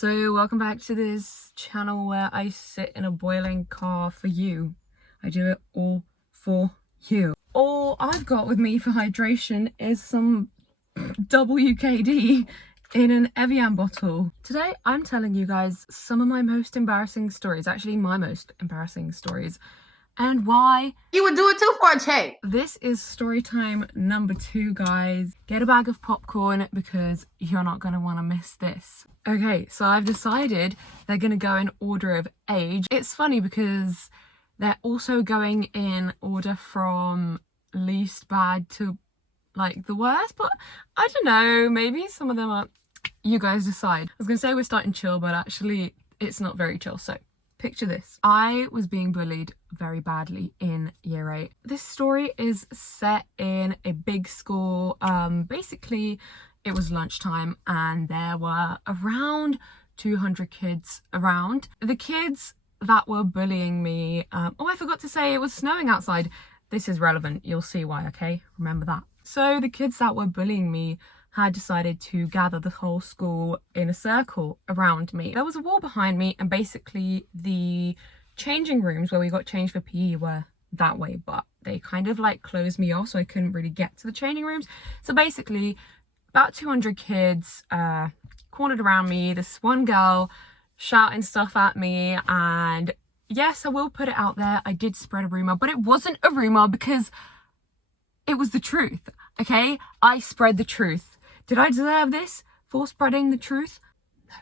So welcome back to this channel where I sit in a boiling car for you. I do it all for you. All I've got with me for hydration is some WKD in an Evian bottle. Today I'm telling you guys some of my most embarrassing stories, actually my most embarrassing stories, and why you would do it too for a check. This is story time number 2, guys. Get a bag of popcorn because you're not going to want to miss this. Okay, so I've decided they're going to go in order of age. It's funny because they're also going in order from least bad to like the worst, but I don't know, maybe some of them are, you guys decide. I was going to say we're starting chill, but actually it's not very chill. So picture this. I was being bullied very badly in year 8. This story is set in a big school. Basically, it was lunchtime and there were around 200 kids around. The kids that were bullying me, oh, I forgot to say it was snowing outside. This is relevant. You'll see why, okay? Remember that. So the kids that were bullying me had decided to gather the whole school in a circle around me. There was a wall behind me and basically the changing rooms where we got changed for PE were that way, but they kind of like closed me off so I couldn't really get to the changing rooms. So basically about 200 kids cornered around me, this one girl shouting stuff at me, and yes, I will put it out there, I did spread a rumour, but it wasn't a rumour because it was the truth, okay? I spread the truth. Did I deserve this for spreading the truth? No.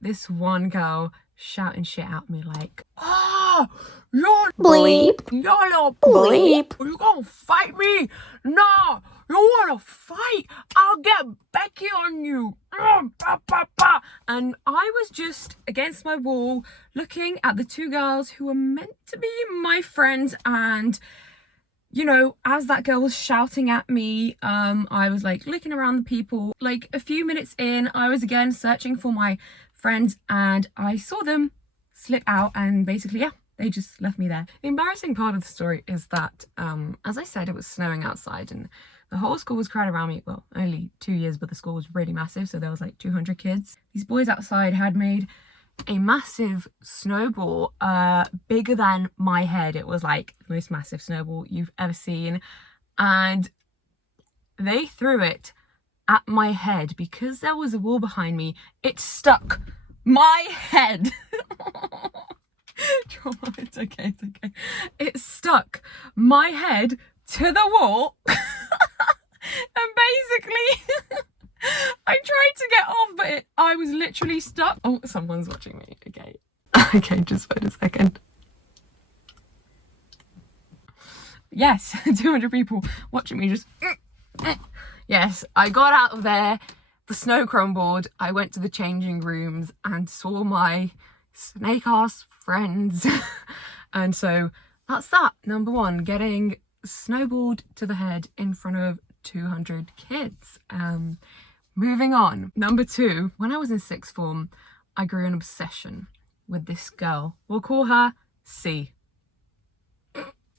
This one girl shouting shit at me like, oh, you're Bleep. You're no Bleep. You gonna fight me? No, you wanna fight? I'll get Becky on you. And I was just against my wall looking at the two girls who were meant to be my friends, and you know, as that girl was shouting at me, I was like looking around the people. Like a few minutes in, I was again searching for my friends and I saw them slip out and basically, yeah, they just left me there. The embarrassing part of the story is that, as I said, it was snowing outside and the whole school was crowded around me. Well, only 2 years, but the school was really massive. So there was like 200 kids. These boys outside had made a massive snowball, bigger than my head. It was like the most massive snowball you've ever seen, and they threw it at my head. Because there was a wall behind me, it stuck my head. Trauma, it's okay, it's okay. It stuck my head to the wall and basically I tried to get off, but I was literally stuck. Oh, someone's watching me. Okay. Okay, just wait a second. Yes, 200 people watching me just... Yes, I got out of there. The snow crumbled. I went to the changing rooms and saw my snake-ass friends. And so that's that. Number 1, getting snowballed to the head in front of 200 kids. Moving on. Number 2, when I was in 6th form, I grew an obsession with this girl. We'll call her C.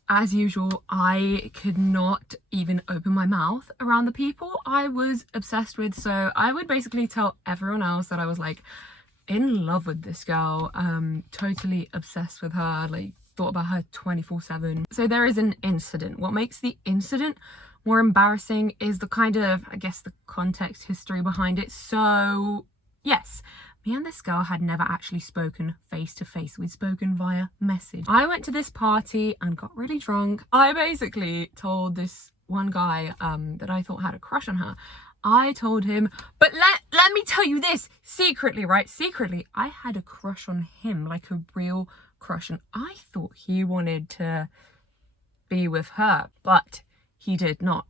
As usual, I could not even open my mouth around the people I was obsessed with. So I would basically tell everyone else that I was like in love with this girl, totally obsessed with her, like thought about her 24/7. So there is an incident. What makes the incident more embarrassing is the kind of, I guess, the context history behind it. So yes, me and this girl had never actually spoken face to face. We'd spoken via message. I went to this party and got really drunk. I basically told this one guy that I thought had a crush on her. I told him, but let me tell you this, secretly, right? Secretly, I had a crush on him, like a real crush. And I thought he wanted to be with her, but he did not.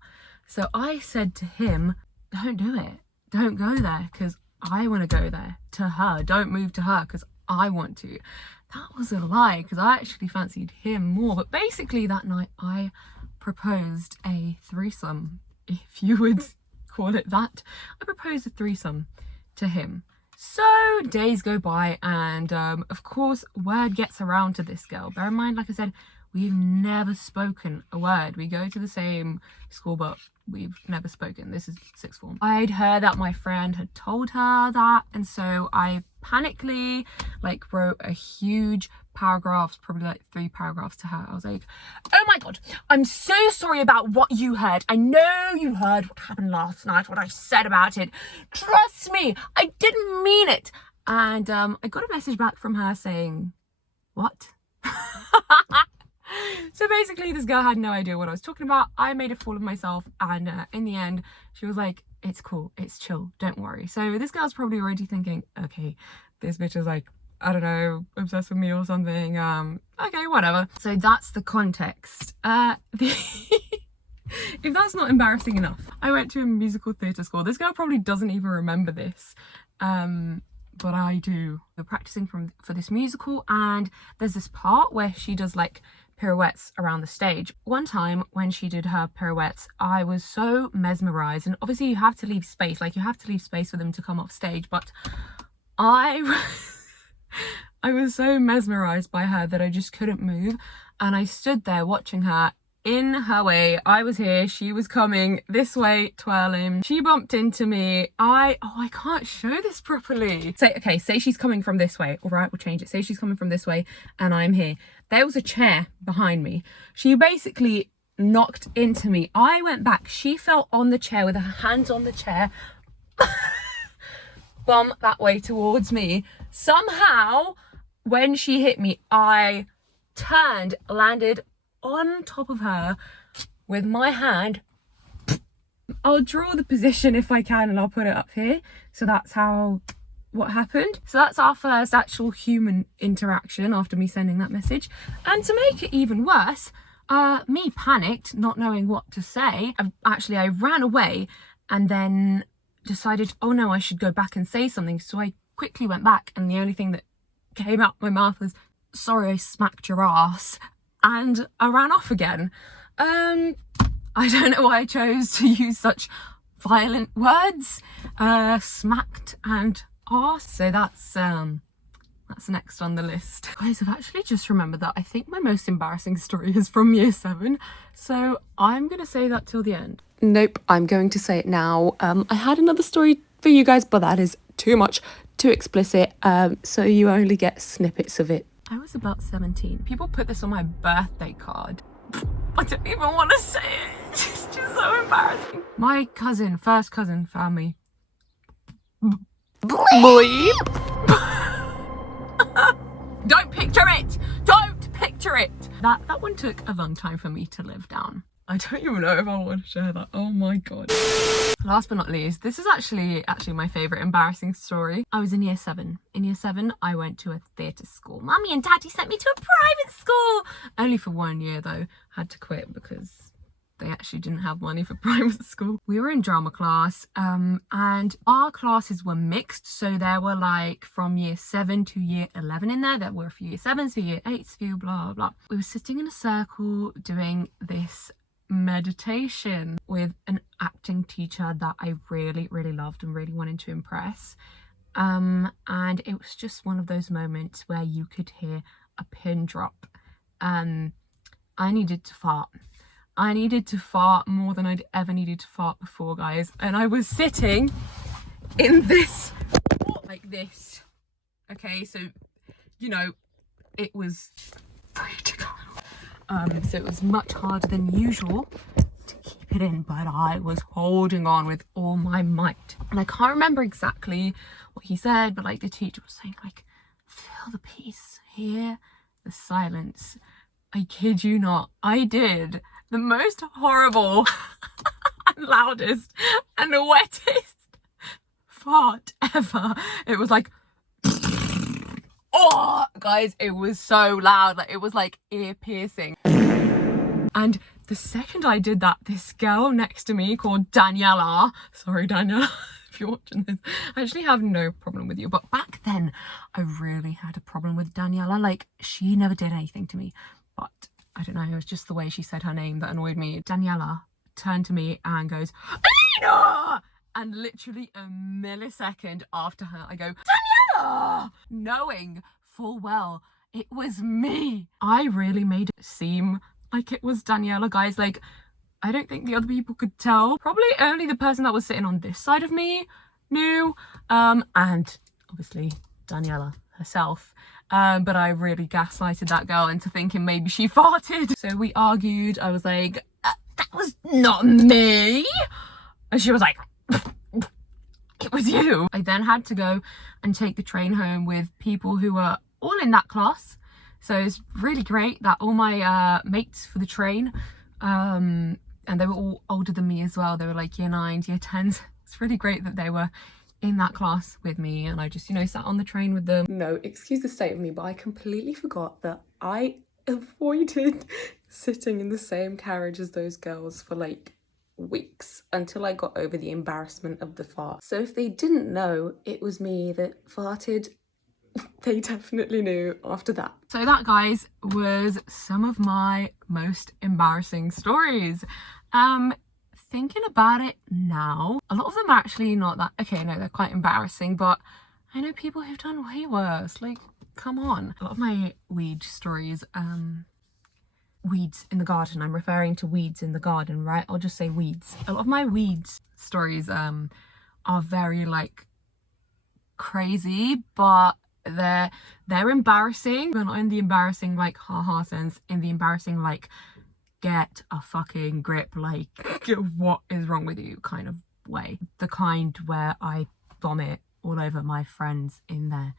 So I said to him, don't do it. Don't go there because I want to go there to her. Don't move to her because I want to. That was a lie because I actually fancied him more. But basically that night I proposed a threesome, if you would call it that. I proposed a threesome to him. So days go by and of course word gets around to this girl. Bear in mind, like I said, we've never spoken a word. We go to the same school, but we've never spoken. This is sixth form. I'd heard that my friend had told her that, and so I panically like wrote a huge paragraphs, probably like 3 paragraphs to her. I was like, oh my god, I'm so sorry about what you heard. I know you heard what happened last night, what I said about it. Trust me, I didn't mean it. And I got a message back from her saying, what? So basically this girl had no idea what I was talking about. I made a fool of myself, and in the end she was like, it's cool, it's chill, don't worry. So this girl's probably already thinking, okay, this bitch is like, I don't know, obsessed with me or something. Okay, whatever. So that's the context. If that's not embarrassing enough, I went to a musical theatre school. This girl probably doesn't even remember this, but I do. We're practicing for this musical, and there's this part where she does like pirouettes around the stage. One time when she did her pirouettes, I was so mesmerized, and obviously you have to leave space, like you have to leave space for them to come off stage, but I was so mesmerized by her that I just couldn't move, and I stood there watching her in her way. I was here, she was coming this way, twirling. She bumped into me. I can't show this properly. Say she's coming from this way. All right, we'll change it. Say she's coming from this way and I'm here. There was a chair behind me. She basically knocked into me. I went back. She fell on the chair with her hands on the chair. Bum that way towards me. Somehow, when she hit me, I turned, landed on top of her with my hand. I'll draw the position if I can, and I'll put it up here. So that's what happened. So that's our first actual human interaction after me sending that message. And to make it even worse, me panicked, not knowing what to say. I ran away and then decided, oh no, I should go back and say something. So I quickly went back, and the only thing that came out my mouth was, sorry, I smacked your ass. And I ran off again. I don't know why I chose to use such violent words. Smacked and arse. So that's next on the list. Guys, I've actually just remembered that I think my most embarrassing story is from year 7. So I'm gonna say that till the end. Nope, I'm going to say it now. I had another story for you guys, but that is too much, too explicit. So you only get snippets of it. I was about 17. People put this on my birthday card. I don't even want to say it. It's just so embarrassing. My cousin, first cousin, found me. Bleep. Don't picture it. Don't picture it. That one took a long time for me to live down. I don't even know if I want to share that. Oh my god. Last but not least, this is actually my favourite embarrassing story. I was in year 7. In year 7, I went to a theatre school. Mummy and Daddy sent me to a private school. Only for 1 year though. Had to quit because they actually didn't have money for private school. We were in drama class, and our classes were mixed. So there were like from year 7 to year 11 in there. There were a few year 7s, few year 8s, few blah, blah. We were sitting in a circle doing this meditation with an acting teacher that I really loved and really wanted to impress, and it was just one of those moments where you could hear a pin drop. I needed to fart. I needed to fart more than I'd ever needed to fart before, guys, and I was sitting in this like this. Okay, so you know it was free to go. So it was much harder than usual to keep it in, but I was holding on with all my might. And I can't remember exactly what he said, but like the teacher was saying, like, feel the peace, hear the silence. I kid you not, I did the most horrible and loudest and wettest fart ever. It was like, oh, guys, it was so loud. Like, it was like ear piercing. And the second I did that, this girl next to me called Daniela, sorry Daniela, if you're watching this, I actually have no problem with you, but back then I really had a problem with Daniela. Like, she never did anything to me, but I don't know, it was just the way she said her name that annoyed me. Daniela turned to me and goes, Alina! And literally a millisecond after her, I go, Daniela! Knowing full well it was me. I really made it seem like it was Daniela, guys. Like, I don't think the other people could tell. Probably only the person that was sitting on this side of me knew, and obviously Daniela herself. But I really gaslighted that girl into thinking maybe she farted. So we argued. I was like, that was not me. And she was like, it was you. I then had to go and take the train home with people who were all in that class. So it's really great that all my mates for the train, and they were all older than me as well. They were like year 9s, year 10s. It's really great that they were in that class with me, and I just, you know, sat on the train with them. No, excuse the state of me, but I completely forgot that I avoided sitting in the same carriage as those girls for like weeks until I got over the embarrassment of the fart. So if they didn't know it was me that farted, they definitely knew after that. So that, guys, was some of my most embarrassing stories. Thinking about it now, a lot of them are actually not that, okay, no, they're quite embarrassing, but I know people who've done way worse. Like, come on. A lot of my weed stories, weeds in the garden, I'm referring to weeds in the garden, right? I'll just say weeds. A lot of my weeds stories are very like crazy, but they're embarrassing, but not in the embarrassing like haha sense, in the embarrassing like get a fucking grip, like what is wrong with you kind of way. The kind where I vomit all over my friends in their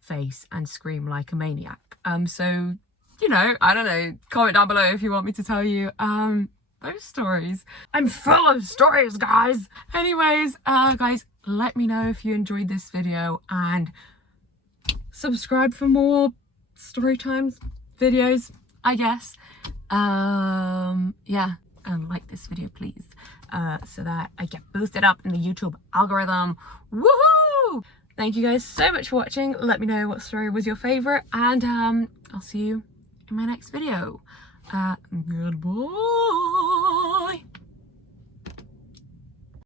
face and scream like a maniac. So, you know, I don't know, comment down below if you want me to tell you those stories. I'm full of stories, guys. Anyways, guys, let me know if you enjoyed this video and subscribe for more story times videos, I guess. Yeah, and like this video, please, so that I get boosted up in the YouTube algorithm. Woohoo! Thank you guys so much for watching. Let me know what story was your favorite, and I'll see you in my next video. Goodbye.